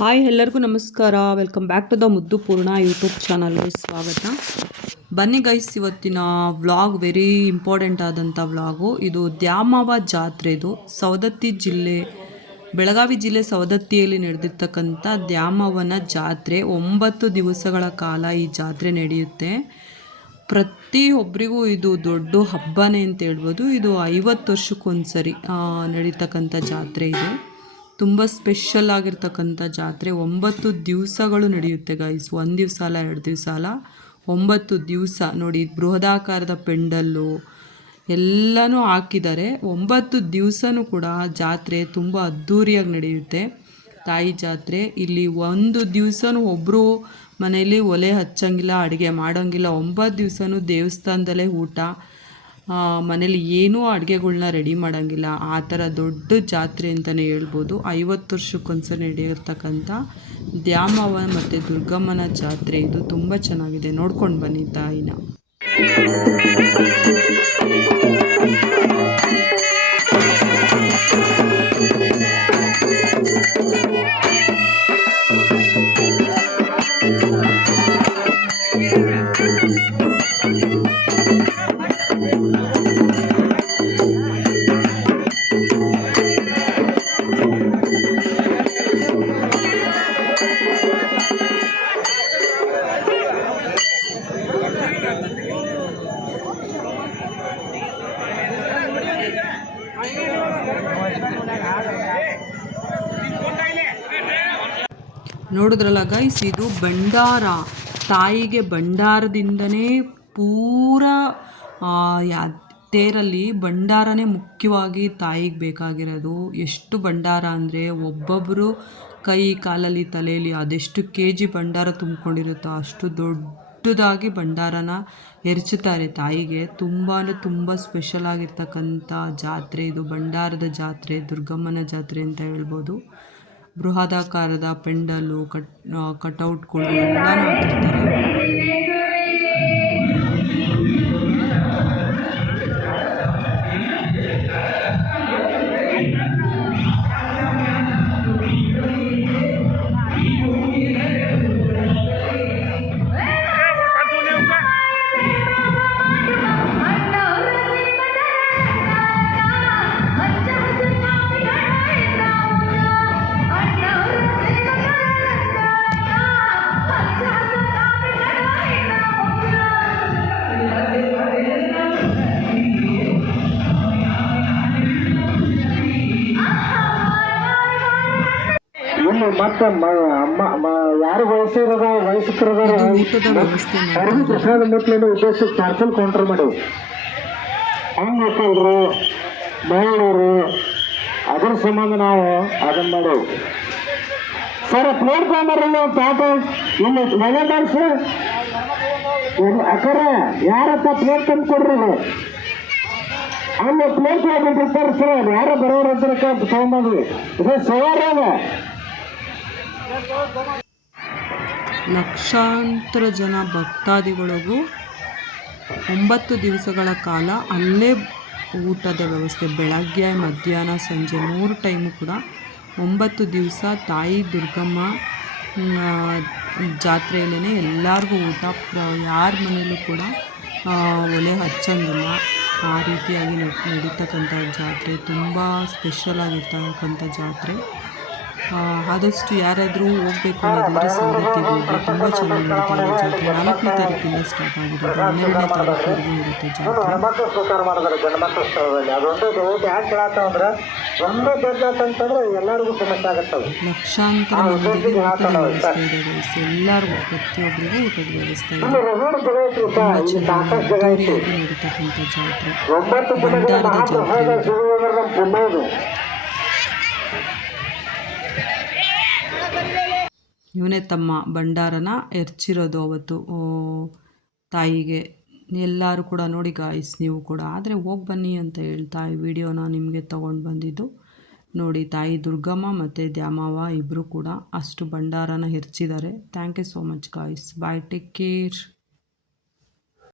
Hi ಎಲ್ಲರಿಗೂ ನಮಸ್ಕಾರ. Welcome back to the ಮುದ್ದು ಪೂರ್ಣ ಯೂಟ್ಯೂಬ್ ಚಾನಲ್ಗೆ ಸ್ವಾಗತ. ಬನ್ನಿ ಗೈಸ್, ಇವತ್ತಿನ ವ್ಲಾಗ್ ವೆರಿ ಇಂಪಾರ್ಟೆಂಟ್ ಆದಂಥ ವ್ಲಾಗು. ಇದು ದ್ಯಾಮವ್ವ ಜಾತ್ರೆದು ಸವದತ್ತಿ ಜಿಲ್ಲೆ, ಬೆಳಗಾವಿ ಜಿಲ್ಲೆ ಸವದತ್ತಿಯಲ್ಲಿ ನಡೆದಿರ್ತಕ್ಕಂಥ ದ್ಯಾಮವ್ವನ ಜಾತ್ರೆ. 9 ದಿವಸಗಳ ಕಾಲ ಈ ಜಾತ್ರೆ ನಡೆಯುತ್ತೆ. ಪ್ರತಿಯೊಬ್ಬರಿಗೂ ಇದು ದೊಡ್ಡ ಹಬ್ಬನೇ ಅಂತ ಹೇಳ್ಬೋದು. ಇದು 50 ವರ್ಷಕ್ಕೊಂದ್ಸರಿ ನಡೀತಕ್ಕಂಥ ಜಾತ್ರೆ. ಇದು ತುಂಬ ಸ್ಪೆಷಲ್ ಆಗಿರ್ತಕ್ಕಂಥ ಜಾತ್ರೆ. 9 ದಿವಸಗಳು ನಡೆಯುತ್ತೆ ಗೈಸ್. 1 ದಿವಸ ಅಲ್ಲ, 2 ದಿವಸ ಅಲ್ಲ, 9 ದಿವಸ. ನೋಡಿ, ಬೃಹದಾಕಾರದ ಪೆಂಡಲ್ಲು ಎಲ್ಲನೂ ಹಾಕಿದ್ದಾರೆ. 9 ದಿವಸನೂ ಕೂಡ ಜಾತ್ರೆ ತುಂಬ ಅದ್ಧೂರಿಯಾಗಿ ನಡೆಯುತ್ತೆ ತಾಯಿ ಜಾತ್ರೆ. ಇಲ್ಲಿ 1 ದಿವಸನೂ ಒಬ್ಬರು ಮನೆಯಲ್ಲಿ ಒಲೆ ಹಚ್ಚಂಗಿಲ್ಲ, ಅಡುಗೆ ಮಾಡೋಂಗಿಲ್ಲ. 9 ದಿವಸನೂ ದೇವಸ್ಥಾನದಲ್ಲೇ ಊಟ, ಮನೇಲಿ ಏನೂ ಅಡುಗೆಗಳ್ನ ರೆಡಿ ಮಾಡೋಂಗಿಲ್ಲ. ಆ ಥರ ದೊಡ್ಡ ಜಾತ್ರೆ ಅಂತಲೇ ಹೇಳ್ಬೋದು. 50 ವರ್ಷಕ್ಕೊಂದ್ಸರಿ ನಡೆಯಿರ್ತಕ್ಕಂಥ ದ್ಯಾಮವ್ವ ಮತ್ತು ದುರ್ಗಮ್ಮನ ಜಾತ್ರೆ. ಇದು ತುಂಬ ಚೆನ್ನಾಗಿದೆ. ನೋಡ್ಕೊಂಡು ಬನ್ನಿ ತಾಯಿನ. ನೋಡಿದ್ರಲ್ಲ ಗೈಸ್, ಇದು ಭಂಡಾರ. ತಾಯಿಗೆ ಭಂಡಾರದಿಂದನೇ ಪೂರ ತೇರಲ್ಲಿ ಭಂಡಾರನೇ ಮುಖ್ಯವಾಗಿ ತಾಯಿಗೆ ಬೇಕಾಗಿರೋದು. ಎಷ್ಟು ಭಂಡಾರ ಅಂದರೆ, ಒಬ್ಬೊಬ್ಬರು ಕೈ ಕಾಲಲ್ಲಿ ತಲೆಯಲ್ಲಿ ಅದೆಷ್ಟು KG ಭಂಡಾರ ತುಂಬಿಕೊಂಡಿರುತ್ತೋ ಅಷ್ಟು ದೊಡ್ಡದಾಗಿ ಭಂಡಾರನ ಎರಚುತ್ತಾರೆ ತಾಯಿಗೆ. ತುಂಬ ಅಂದರೆ ತುಂಬ ಸ್ಪೆಷಲ್ ಆಗಿರ್ತಕ್ಕಂಥ ಜಾತ್ರೆ ಇದು. ಭಂಡಾರದ ಜಾತ್ರೆ, ದುರ್ಗಮ್ಮನ ಜಾತ್ರೆ ಅಂತ ಹೇಳ್ಬೋದು. ಬೃಹದಾಕಾರದ ಪೆಂಡಲ್ಲು, ಕಟೌಟ್ಗಳು ಎಲ್ಲನೂ ಹಾಕಿರ್ತಾರೆ. ಮತ್ತೆ ಯಾರು ವಯಸ್ಕರ ಅವ್ರಿಗೆ ಪ್ರಸಾದ ಮುಟ್ಲಿನ ಉದ್ದೇಶಕ್ಕೆ ಪಾರ್ಸಲ್ ಕೌಂಟರ್ ಮಾಡಿವಿ. ಹಂಗೆ ಮಕ್ಕಳ್ರು ಮಹಿಳೆಯರು ಅದ್ರ ಸಂಬಂಧ ನಾವು ಅದನ್ನ ಮಾಡೇವು. ಸರ್, ಪ್ಲೇಟ್ ತಗೊಂಬರಲ್ಲ ಪಾಪ. ಇಲ್ಲಿ ಮೆಗಡಾನ್ಸ್ ಅಕ್ಕರ ಯಾರಪ್ಪ ಪ್ಲೇಟ್ ತಂದು ಕೊಡ್ರಿ. ಹಂಗೆ ಪ್ಲೇಟ್ ಹೋಗ್ಬಿಟ್ಟಿರ್ತಾರೆ ಸರ್. ಯಾರು ಬರೋರು ಅಂತ ತಗೊಂಬಂದ್ವಿ. ಇದು ಸವಾರ ಲಕ್ಷಾಂತರ ಜನ ಭಕ್ತಾದಿಗಳಿಗೂ 9 ದಿವಸಗಳ ಕಾಲ ಅಲ್ಲೇ ಊಟದ ವ್ಯವಸ್ಥೆ. ಬೆಳಗ್ಗೆ, ಮಧ್ಯಾಹ್ನ, ಸಂಜೆ 3 ಟೈಮು ಕೂಡ 9 ದಿವಸ ತಾಯಿ ದುರ್ಗಮ್ಮ ಜಾತ್ರೆಯಲ್ಲೇ ಎಲ್ಲರಿಗೂ ಊಟ. ಯಾರ ಮನೆಯಲ್ಲೂ ಕೂಡ ಒಲೆ ಹಚ್ಚಂಗಿಲ್ಲ. ಆ ರೀತಿಯಾಗಿ ನಡೀತಕ್ಕಂಥ ಜಾತ್ರೆ. ತುಂಬ ಸ್ಪೆಷಲ್ ಆಗಿರ್ತಕ್ಕಂಥ ಜಾತ್ರೆ. ಆದಷ್ಟು ಯಾರಾದರೂ ಹೋಗಬೇಕು ಅನ್ನೋದಿದ್ರೆ ಸವದತ್ತಿಗೆ ಹೋಗಿ. ತುಂಬ ಚೆನ್ನಾಗಿ ನಡೀತಾ ಇದೆ ಜಾತ್ರೆ. 4ನೇ ತಾರೀಕಿಂದ ಸ್ಟಾರ್ಟ್ ಆಗಿರೋದು. 12ನೇ ತಾರೀಕುವರೆಗೂ ಇರುತ್ತೆ ಜಾತ್ರೆ. ಲಕ್ಷಾಂತರ ಮಂದಿಗೆ ಊಟದ ವ್ಯವಸ್ಥೆ ಇದೆ ಗೈಸ್. ಎಲ್ಲರಿಗೂ, ಪ್ರತಿಯೊಬ್ಬರಿಗೂ ಊಟದ ವ್ಯವಸ್ಥೆ ಇದೆ. ತುಂಬ ಚೆನ್ನಾಗಿ ಅದ್ದೂರಿಯಾಗಿ ನಡೀತಕ್ಕಂಥ ಜಾತ್ರೆ, ಭಂಡಾರದ ಜಾತ್ರೆ. ಇವನೇ ತಮ್ಮ ಭಂಡಾರನ ಎರಚಿರೋದು ಅವತ್ತು ತಾಯಿಗೆ. ಎಲ್ಲರೂ ಕೂಡ ನೋಡಿ ಗಾಯ್ಸ್, ನೀವು ಕೂಡ ಆದರೆ ಹೋಗಿ ಬನ್ನಿ ಅಂತ ಹೇಳ್ತಾ ಈ ವಿಡಿಯೋನ ನಿಮಗೆ ತೊಗೊಂಡು ಬಂದಿದ್ದು. ನೋಡಿ, ತಾಯಿ ದುರ್ಗಮ್ಮ ಮತ್ತು ದ್ಯಾಮವ್ವ ಇಬ್ಬರು ಕೂಡ ಅಷ್ಟು ಭಂಡಾರನ ಎರಚಿದ್ದಾರೆ. Thank you so much guys. Bye, take care.